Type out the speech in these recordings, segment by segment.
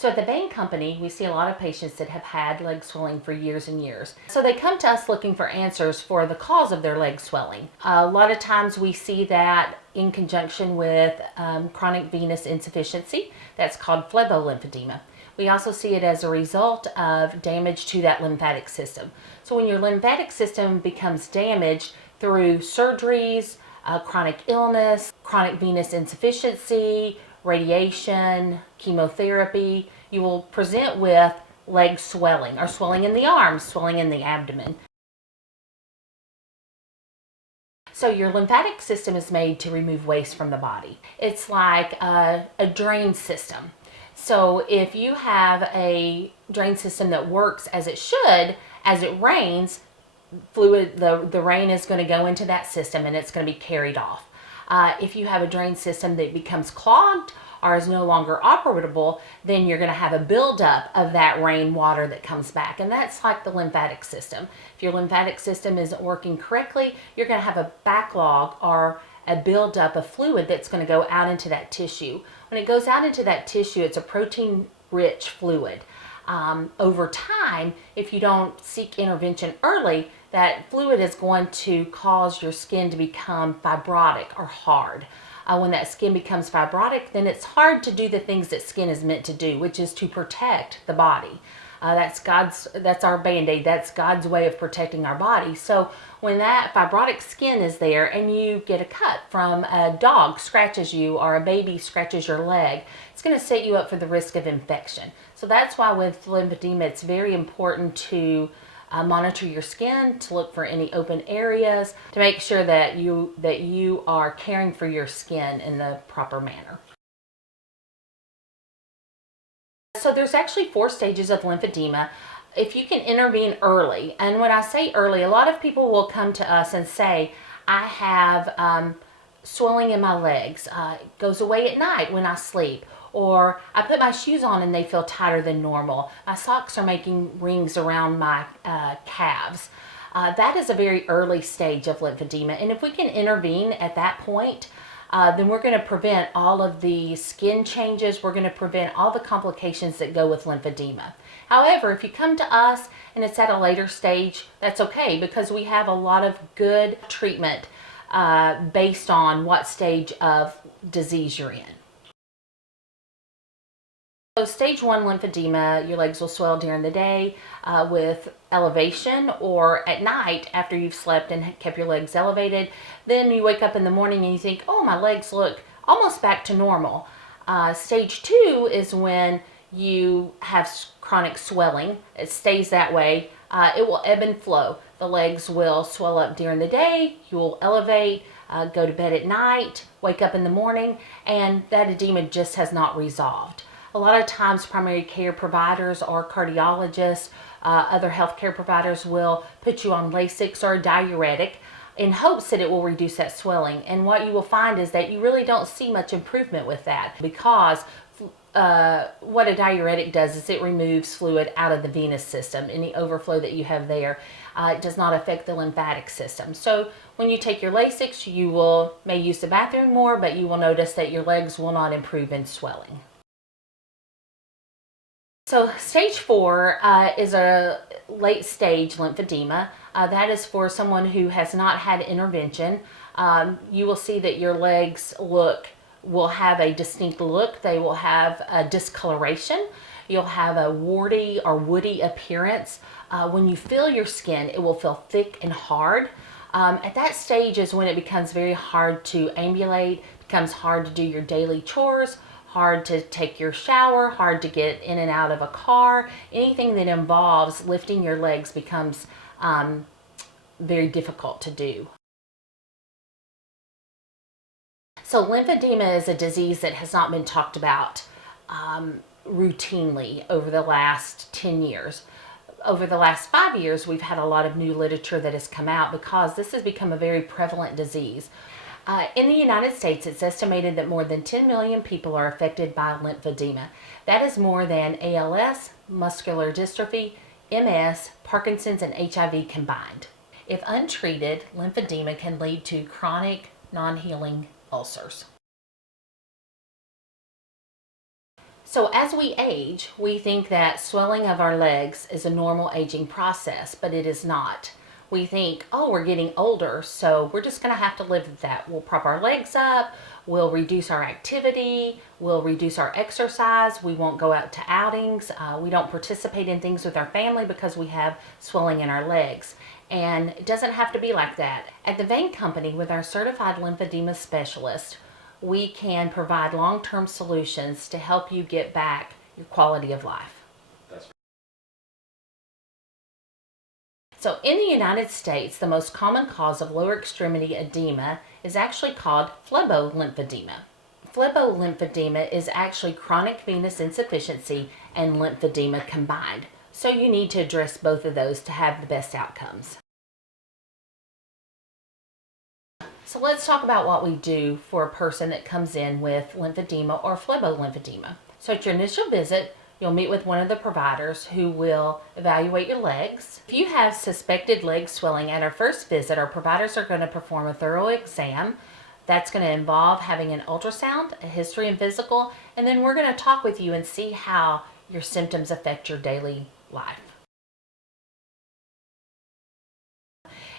So at the Bain Company, we see a lot of patients that have had leg swelling for years and years. So they come to us looking for answers for the cause of their leg swelling. A lot of times we see that in conjunction with chronic venous insufficiency. That's called phlebolymphedema. We also see it as a result of damage to that lymphatic system. So when your lymphatic system becomes damaged through surgeries, chronic illness, chronic venous insufficiency, radiation, chemotherapy, you will present with leg swelling or swelling in the arms, swelling in the abdomen. So your lymphatic system is made to remove waste from the body. It's like a drain system. So if you have a drain system that works as it should, as it rains, the rain is going to go into that system and it's going to be carried off. If you have a drain system that becomes clogged or is no longer operable, then you're going to have a buildup of that rainwater that comes back. And that's like the lymphatic system. If your lymphatic system isn't working correctly, you're going to have a backlog or a buildup of fluid that's going to go out into that tissue. When it goes out into that tissue, it's a protein-rich fluid. Over time, if you don't seek intervention early, that fluid is going to cause your skin to become fibrotic or hard. When that skin becomes fibrotic, then it's hard to do the things that skin is meant to do, which is to protect the body. That's our Band-Aid. That's God's way of protecting our body. So when that fibrotic skin is there and you get a cut from a dog scratches you or a baby scratches your leg, it's going to set you up for the risk of infection. So that's why with lymphedema, it's very important to monitor your skin, to look for any open areas, to make sure that you are caring for your skin in the proper manner. So there's actually 4 stages of lymphedema. If you can intervene early, and when I say early, a lot of people will come to us and say, I have swelling in my legs. It goes away at night when I sleep. Or I put my shoes on and they feel tighter than normal. My socks are making rings around my calves. That is a very early stage of lymphedema. And if we can intervene at that point, then we're going to prevent all of the skin changes. We're going to prevent all the complications that go with lymphedema. However, if you come to us and it's at a later stage, that's okay, because we have a lot of good treatment based on what stage of disease you're in. So stage 1 lymphedema, your legs will swell during the day with elevation, or at night after you've slept and kept your legs elevated. Then you wake up in the morning and you think, oh, my legs look almost back to normal. Stage 2 is when you have chronic swelling. It stays that way. It will ebb and flow. The legs will swell up during the day, you will elevate, go to bed at night, wake up in the morning, and that edema just has not resolved. A lot of times primary care providers or cardiologists, other healthcare providers will put you on Lasix or a diuretic in hopes that it will reduce that swelling. And what you will find is that you really don't see much improvement with that, because what a diuretic does is it removes fluid out of the venous system. Any overflow that you have there, it does not affect the lymphatic system. So when you take your Lasix, you may use the bathroom more, but you will notice that your legs will not improve in swelling. So stage 4 is a late stage lymphedema. That is for someone who has not had intervention. You will see that your legs will have a distinct look. They will have a discoloration. You'll have a warty or woody appearance. When you feel your skin, it will feel thick and hard. At that stage is when it becomes very hard to ambulate, becomes hard to do your daily chores, hard to take your shower, hard to get in and out of a car. Anything that involves lifting your legs becomes very difficult to do. So lymphedema is a disease that has not been talked about routinely over the last 10 years. Over the last 5 years, we've had a lot of new literature that has come out because this has become a very prevalent disease. In the United States, it's estimated that more than 10 million people are affected by lymphedema. That is more than ALS, muscular dystrophy, MS, Parkinson's, and HIV combined. If untreated, lymphedema can lead to chronic, non-healing ulcers. So as we age, we think that swelling of our legs is a normal aging process, but it is not. We think, oh, we're getting older, so we're just going to have to live with that. We'll prop our legs up, we'll reduce our activity, we'll reduce our exercise, we won't go out to outings, we don't participate in things with our family because we have swelling in our legs. And it doesn't have to be like that. At the Vein Company, with our certified lymphedema specialist, we can provide long-term solutions to help you get back your quality of life. So in the United States, the most common cause of lower extremity edema is actually called phlebolymphedema. Phlebolymphedema is actually chronic venous insufficiency and lymphedema combined. So you need to address both of those to have the best outcomes. So let's talk about what we do for a person that comes in with lymphedema or phlebolymphedema. So at your initial visit, you'll meet with one of the providers who will evaluate your legs. If you have suspected leg swelling at our first visit, our providers are going to perform a thorough exam. That's going to involve having an ultrasound, a history and physical, and then we're going to talk with you and see how your symptoms affect your daily life.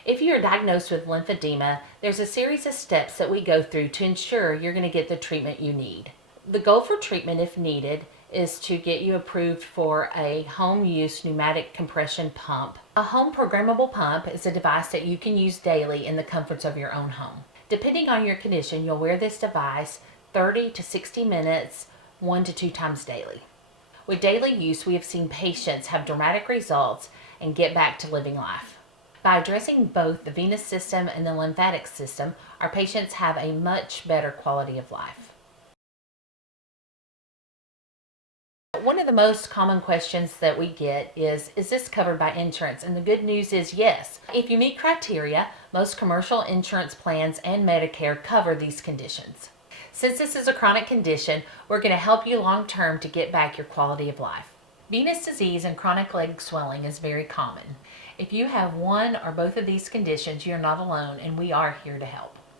If you are diagnosed with lymphedema, there's a series of steps that we go through to ensure you're going to get the treatment you need. The goal for treatment, if needed, is to get you approved for a home use pneumatic compression pump. A home programmable pump is a device that you can use daily in the comforts of your own home. Depending on your condition, you'll wear this device 30 to 60 minutes, 1 to 2 times daily. With daily use, we have seen patients have dramatic results and get back to living life. By addressing both the venous system and the lymphatic system, our patients have a much better quality of life. One of the most common questions that we get is this covered by insurance? And the good news is yes. If you meet criteria, most commercial insurance plans and Medicare cover these conditions. Since this is a chronic condition, we're going to help you long term to get back your quality of life. Venous disease and chronic leg swelling is very common. If you have one or both of these conditions, you're not alone, and we are here to help.